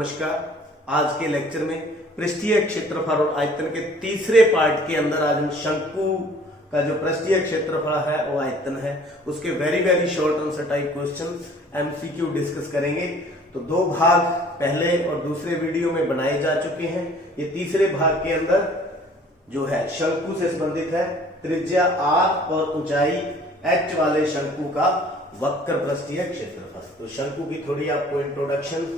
नमस्कार। आज के लेक्चर में पृष्ठीय क्षेत्रफल और आयतन के तीसरे पार्ट के अंदर आज हम शंकु का जो पृष्ठीय क्षेत्रफल है वो आयतन है उसके very short answer type questions MCQ discuss करेंगे। तो दो भाग पहले और दूसरे वीडियो में बनाए जा चुके हैं। ये तीसरे भाग के अंदर जो है शंकु से संबंधित है, त्रिज्या r और ऊंचाई h वाले शंकु का वक्र पृष्ठीय क्षेत्रफल। तो शंकु की थोड़ी आपको इंट्रोडक्शन,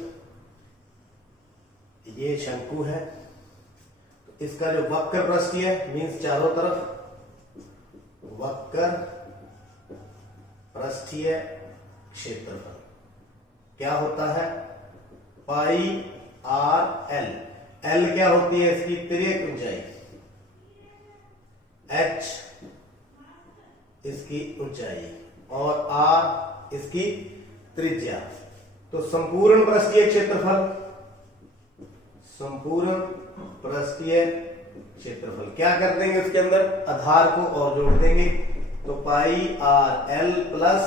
ये शंकु है तो इसका जो वक्र पृष्ठीय मींस चारों तरफ वक्र पृष्ठीय क्षेत्रफल क्या होता है, पाई आर एल। एल क्या होती है इसकी तिर्यक ऊंचाई, h इसकी ऊंचाई और r इसकी त्रिज्या। तो संपूर्ण पृष्ठीय क्षेत्रफल, संपूर्ण पृष्ठीय क्षेत्रफल क्या कर देंगे, उसके अंदर आधार को और जोड़ देंगे। तो पाई आर एल प्लस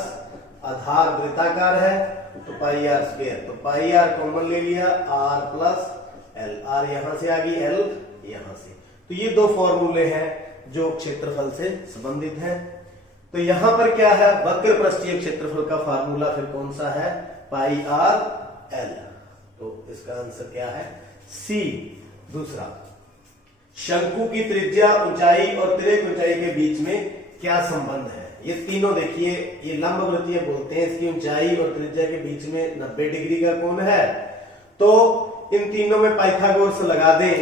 आधार वृत्ताकार है तो पाई आर स्क्वायर। तो पाई आर कॉमन ले लिया, आर प्लस एल, आर यहां से आ गई, एल यहां से। तो ये दो फॉर्मूले हैं जो क्षेत्रफल से संबंधित हैं। तो यहां पर क्या है, वक्र पृष्ठीय क्षेत्रफल का फार्मूला फिर कौन सा है, पाई आर एल। तो इसका आंसर क्या है, सी। दूसरा, शंकु की त्रिज्या ऊंचाई और तिर्यक ऊंचाई के बीच में क्या संबंध है। ये तीनों देखिए, ये लंबवृत्तीय बोलते हैं, इसकी ऊंचाई और त्रिज्या के बीच में 90 डिग्री का कोण है। तो इन तीनों में पाइथागोरस लगा दें।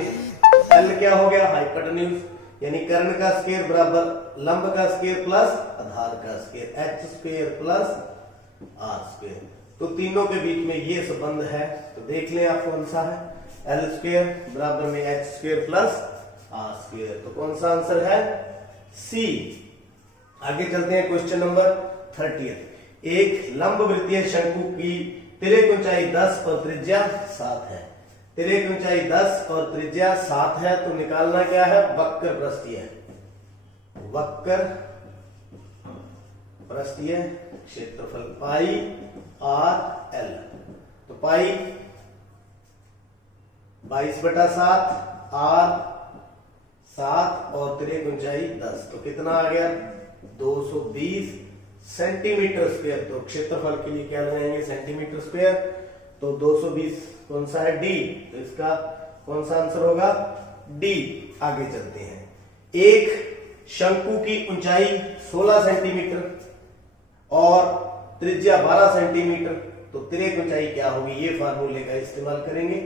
एल क्या हो गया, हाइपोटेन्यूज, यानी कर्ण का स्क्वायर बराबर लंब का स्क्वायर प्लस आधार का square, H square plus R square. तो तीनों के बीच में ये संबंध है। तो देख लें आप कौन सा है, एल स्क्वायर बराबर में H square plus R square. तो कौन सा आंसर है, सी। आगे चलते हैं क्वेश्चन नंबर 30। एक लंबवृत्तीय शंकु की तिर्यक ऊंचाई 10 और त्रिज्या 7 है। तिर्यक ऊंचाई 10 और त्रिज्या 7 है तो निकालना क्या है, वक्र पृष्ठीय, वक्र पृष्ठीय क्षेत्रफल पाई आर एल। तो पाई 22/7, आर 7 और तिर्यक ऊंचाई 10। तो कितना आ गया, 220 सेंटीमीटर स्क्वायर। तो क्षेत्रफल के लिए क्या लगाएंगे, सेंटीमीटर स्क्वायर। तो 220 कौन सा है, डी। तो इसका कौन सा आंसर होगा, डी। आगे चलते हैं। एक शंकु की ऊंचाई 16 सेंटीमीटर और त्रिज्या 12 सेंटीमीटर। तो तिर्यक ऊंचाई क्या होगी, ये फार्मूले का इस्तेमाल करेंगे।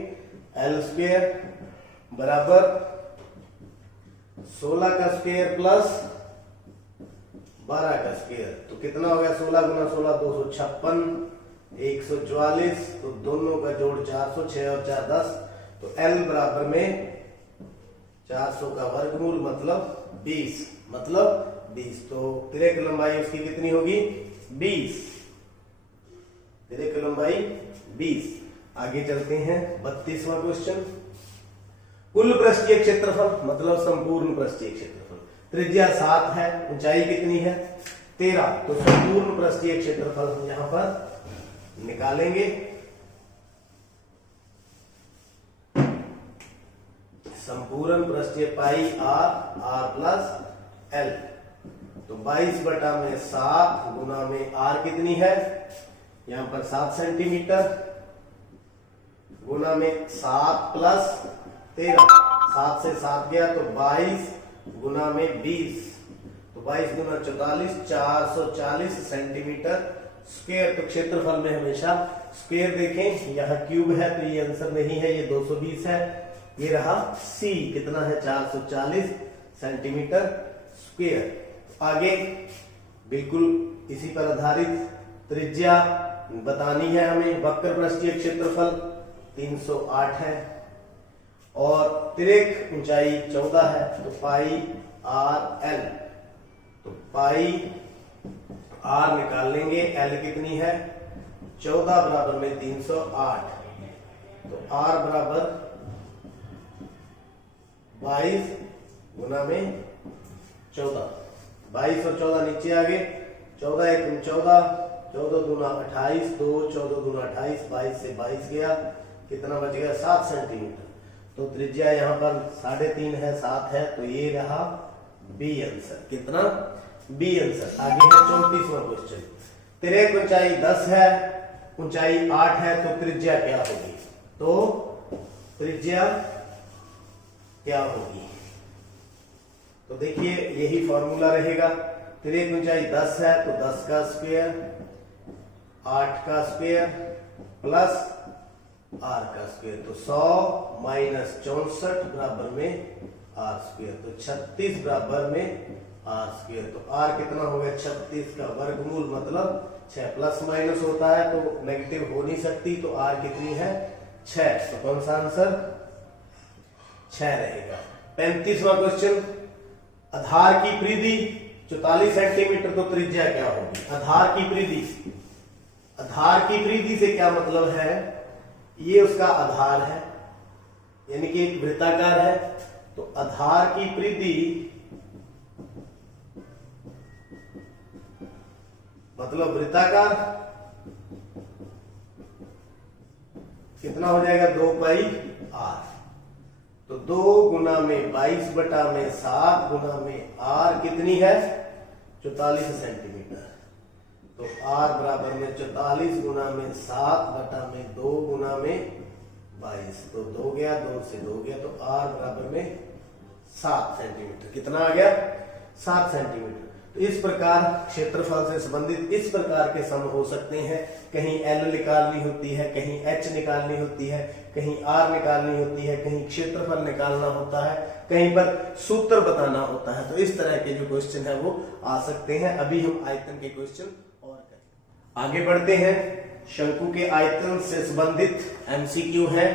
एल स्क्वायर बराबर 16 का स्क्वायर प्लस 12 का स्क्वायर। तो कितना हो गया, 16 गुना 16 256, 144। तो दोनों का जोड़ 400, 6 और 4 10। तो L बराबर में 400 का वर्गमूल मतलब 20, मतलब 20। तो तिर्यक लंबाई उसकी कितनी होगी, 20। तिर्यक लंबाई 20। आगे चलते हैं 32वां क्वेश्चन। कुल पृष्ठीय क्षेत्रफल मतलब संपूर्ण पृष्ठीय क्षेत्रफल, त्रिज्या 7 है, ऊंचाई कितनी है 13। तो संपूर्ण पृष्ठीय क्षेत्रफल हम यहां पर निकालेंगे। संपूर्ण पृष्ठीय पाई आर, आर प्लस एल। तो 22/7 गुना में आर कितनी है, यहां पर 7 सेंटीमीटर गुना में 7 प्लस 13, 7 से 7 गया तो 22 गुना में 20। तो 22 गुना 44, 440 सेंटीमीटर स्क्वायर। तो क्षेत्रफल में हमेशा स्क्वायर देखें, यहाँ क्यूब है तो ये आंसर नहीं है, ये 220 है। ये रहा सी, कितना है 440 सेंटीमीटर स्क्वायर। आगे बिल्कुल इसी पर आधारित त्रिज्या बतानी है हमें। वक्र पृष्ठीय क्षेत्रफल 308 है और तिर्यक ऊंचाई 14 है। तो पाई आर एल। तो पाई आर निकाल लेंगे, एल कितनी है 14 बराबर में 308। तो आर बराबर 22 गुना में 14। 22 और 14 नीचे आ गए, 14 एक 14, 14 दूना 28, 2 14 दूना 28, 22 से 22 गया कितना बच गया 7 सेंटीमीटर। तो त्रिज्या यहाँ पर 3.5 है, 7 है, तो ये रहा बी आंसर। कितना? B answer. आगे है 34वां क्वेश्चन। तिरेक ऊंचाई 10 है, ऊंचाई 8 है, तो त्रिज्या क्या होगी? तो त्रिज्या क्या होगी? तो देखिए यही फॉर्मूला रहेगा। तिरेक ऊंचाई 10 है तो 10 का स्क्वायर, 8 का स्क्वायर प्लस आर का स्क्वायर, तो 100 माइनस 64 बराबर में आर स्क्वायर, तो 36 बराबर में आर स्क्वायर। तो आर कितना हो गया? 36 का वर्गमूल, मतलब 6। प्लस माइनस होता है तो नेगेटिव हो नहीं सकती, तो आर कितनी है? 6। तो कौन सा आंसर? 6 रहेगा। 35वां क्वेश्चन। आधार की परिधि 44 सेंटीमीटर, तो त्रिज्या क्या होगी? आधार की परिधि, आधार की परिधि से क्या मतलब है? ये उसका आधार है, यानी कि एक वृत्ताकार है, तो आधार की परिधि मतलब वृत्ताकार, कितना हो जाएगा? 2 पाई आर। तो 2 गुना में 22 बटा में 7 गुना में आर कितनी है? 44 सेंटीमीटर। तो आर बराबर में 44 गुना में 7 बटा में 2 गुना में 22, तो 2 गया, 2 से 2 गया, तो आर बराबर में 7 सेंटीमीटर। कितना आ गया? 7 सेंटीमीटर। तो इस प्रकार क्षेत्रफल से संबंधित इस प्रकार के सम हो सकते हैं। कहीं एल निकालनी होती है, कहीं एच निकालनी होती है, कहीं आर निकालनी होती है, कहीं क्षेत्रफल निकालना होता है, कहीं पर सूत्र बताना होता है। तो इस तरह के जो क्वेश्चन है वो आ सकते हैं। अभी हम आयतन के क्वेश्चन और करेंगे। आगे बढ़ते हैं। शंकु के आयतन से संबंधित एमसीक्यू है,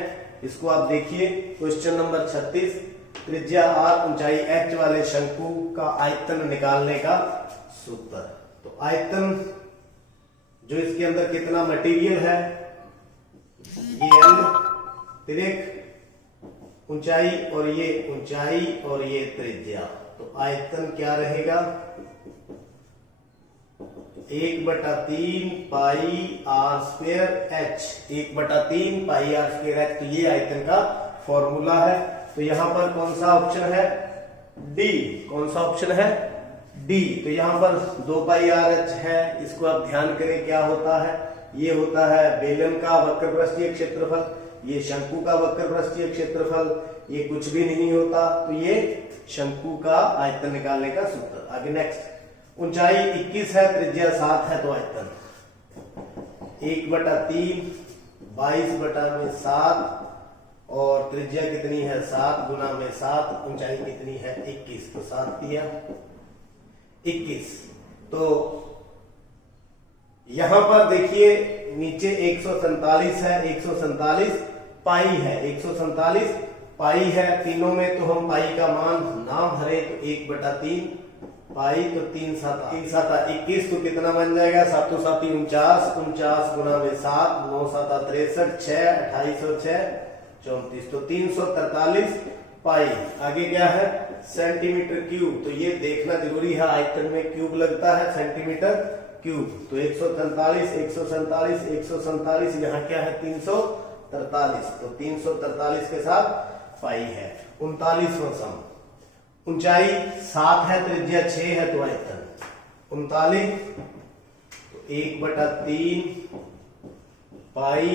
इसको आप देखिए। Question number 36। त्रिज्या r, ऊंचाई h वाले शंकु का आयतन निकालने का सूत्र। तो आयतन जो इसके अंदर कितना मटेरियल है, ये l, तिरेक ऊंचाई और ये ऊंचाई और ये त्रिज्या, तो आयतन क्या रहेगा? 1/3 pi r square h, 1/3 pi r square h. तो ये आयतन का फॉर्मूला है। तो यहां पर कौन सा ऑप्शन है? डी। कौन सा ऑप्शन है? डी। तो यहां पर 2 पाई आर एच है, इसको आप ध्यान करें क्या होता है? ये होता है बेलन का वक्र पृष्ठीय क्षेत्रफल, ये शंकु का वक्र पृष्ठीय क्षेत्रफल, ये कुछ भी नहीं होता। तो ये शंकु का आयतन निकालने का सूत्र। आगे नेक्स्ट। ऊंचाई 21 है, त्रिज्या 7 है, तो आयतन 1/3 22 बटा में 7 और त्रिज्या कितनी है? 7 गुना में 7, ऊंचाई कितनी है? 21, तो 7 दिया 21। तो यहां पर देखिए नीचे 147 है, 147 पाई है, 147 पाई है। तीनों में तो हम पाई का मान ना भरे तो 1/3 पाई, तो 3 7 21, तो कितना बन जाएगा? 7 7 49, 49 गुना में 7, 9 7 63, 6 28 और 6 34, तो 343 पाई। आगे क्या है? Centimetre cube. तो ये देखना जरूरी है, आयतन में क्यूब लगता है, सेंटीमीटर क्यूब। तो 147 147 147, यहाँ क्या है? 343, तो 343 के साथ पाई है। 39वां सम। ऊंचाई 7 है, त्रिज्या 6 है, तो आयतन 39, तो 1/3 पाई,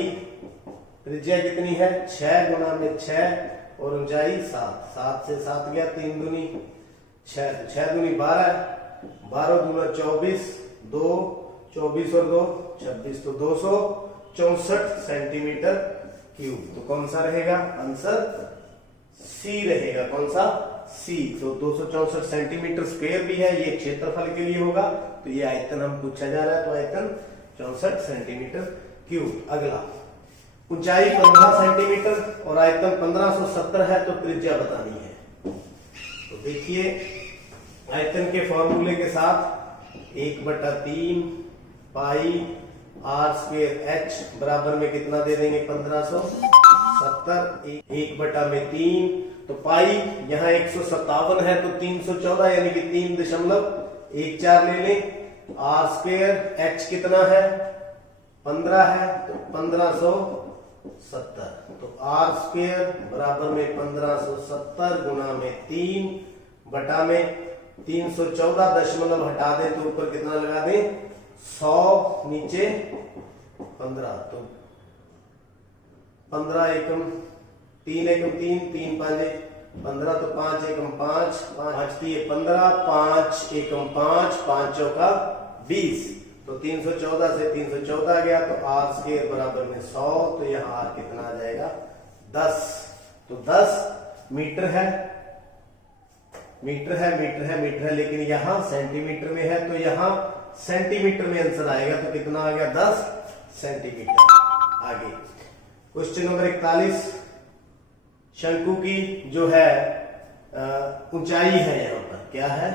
त्रिज्या कितनी है? 6 गुना में 6 और ऊंचाई 7, 7 से 7 गया, 3 दूनी 6, 6 दूनी 12, 12 दूना 24, 2 24 और 2 26, तो 264 सेंटीमीटर क्यूब। तो कौन सा रहेगा? आंसर सी रहेगा। कौन सा? सी। तो 264 सेंटीमीटर स्क्वायर भी है, ये क्षेत्रफल के लिए होगा। तो ये आयतन हम पूछा जा रहा है, तो आयतन 64 सेंटीमीटर क्यूब। अगला। ऊंचाई 15 सेंटीमीटर और आयतन 1570 है, तो त्रिज्या बतानी है। तो देखिए आयतन के फॉर्मूले के साथ 1/3 पाई आर स्क्वायर एच बराबर में कितना दे देंगे? 1570, 1/3, तो पाई यहाँ 157 है, तो 314 यानी कि 3.14 ले लें। आर स्क्वायर एच कितना है? 15 है, तो तो आर स्क्वायर बराबर में 1570 गुना में 3 बटा में 314 दशमलव हटा दें तो ऊपर कितना लगा दें 100 नीचे 15 तो 15 एकम 3 एकम 3 3 5 15 तो 5 एकम 5 5 3 15 5 एकम 5 5 चौका 20 तो 314 से 314 गया तो आर स्क्वायर बराबर में 100 तो यहाँ आर कितना आ जाएगा 10 तो 10 मीटर है लेकिन यहाँ सेंटीमीटर में है तो यहाँ सेंटीमीटर में आंसर आएगा तो कितना आ गया 10 सेंटीमीटर। आगे क्वेश्चन नंबर 41 शंकु की जो है ऊंचाई है यहाँ पर क्या है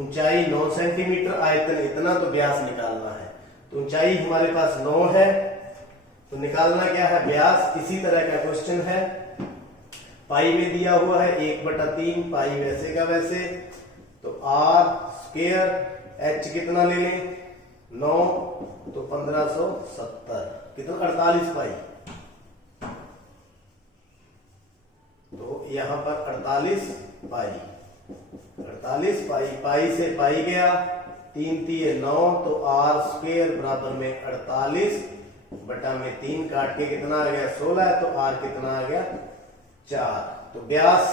ऊंचाई 9 सेंटीमीटर आयतन इतना तो व्यास निकालना है तो ऊंचाई हमारे पास 9 है तो निकालना क्या है व्यास। इसी तरह का क्वेश्चन है पाई में दिया हुआ है 1/3 पाई वैसे का वैसे तो आर स्क्वायर एच कितना ले लें 9 तो 1570 कितना 48 पाई तो यहां पर 48 पाई से पाई गया 3 3 9 तो आर स्क्वायर बराबर में 48 बटा में 3 काट के कितना आ गया 16 तो आर कितना आ गया 4 तो व्यास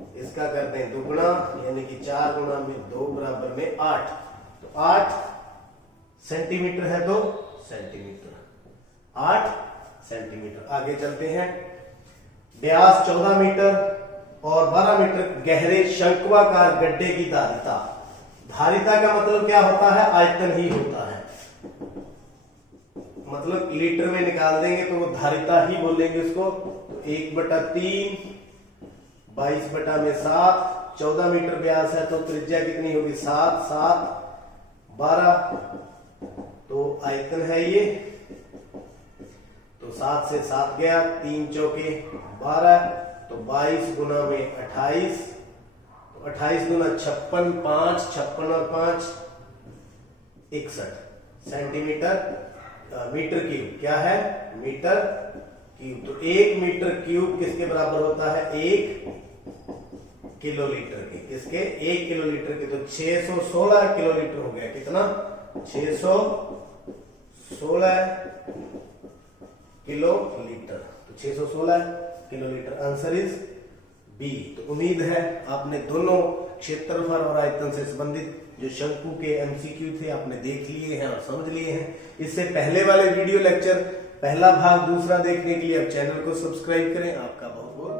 इसका करते हैं दुगुना यानी कि 4 गुना में 2 बराबर में 8 तो 8 सेंटीमीटर है तो 8 सेंटीमीटर। आगे चलते हैं व्यास 14 मीटर और 12 मीटर गहरे शंक्वाकार गड्ढे की धारिता का मतलब क्या होता है आयतन ही होता है मतलब लीटर में निकाल देंगे तो वो धारिता ही बोलेंगे उसको तो 1/3 22 बटा में 7 14 मीटर व्यास है तो त्रिज्या कितनी होगी 7 7 12 तो आयतन है ये तो 7 से 7 गया 3 चौके 12 तो 22 गुना में 28 तो 28 गुना 56 5 56 और 5 61 सेंटीमीटर मीटर क्यूब क्या है मीटर क्यूब तो 1 मीटर क्यूब किसके बराबर होता है 1 किलोलीटर के किसके 1 किलोलीटर के तो 616 किलोलीटर हो गया कितना 616 किलोलीटर तो 616 किलोलीटर आंसर इज बी। तो उम्मीद है आपने दोनों क्षेत्रफल और आयतन से संबंधित जो शंकु के एमसीक्यू थे आपने देख लिए हैं और समझ लिए हैं। इससे पहले वाले वीडियो लेक्चर पहला भाग दूसरा देखने के लिए आप चैनल को सब्सक्राइब करें। आपका बहुत बहुत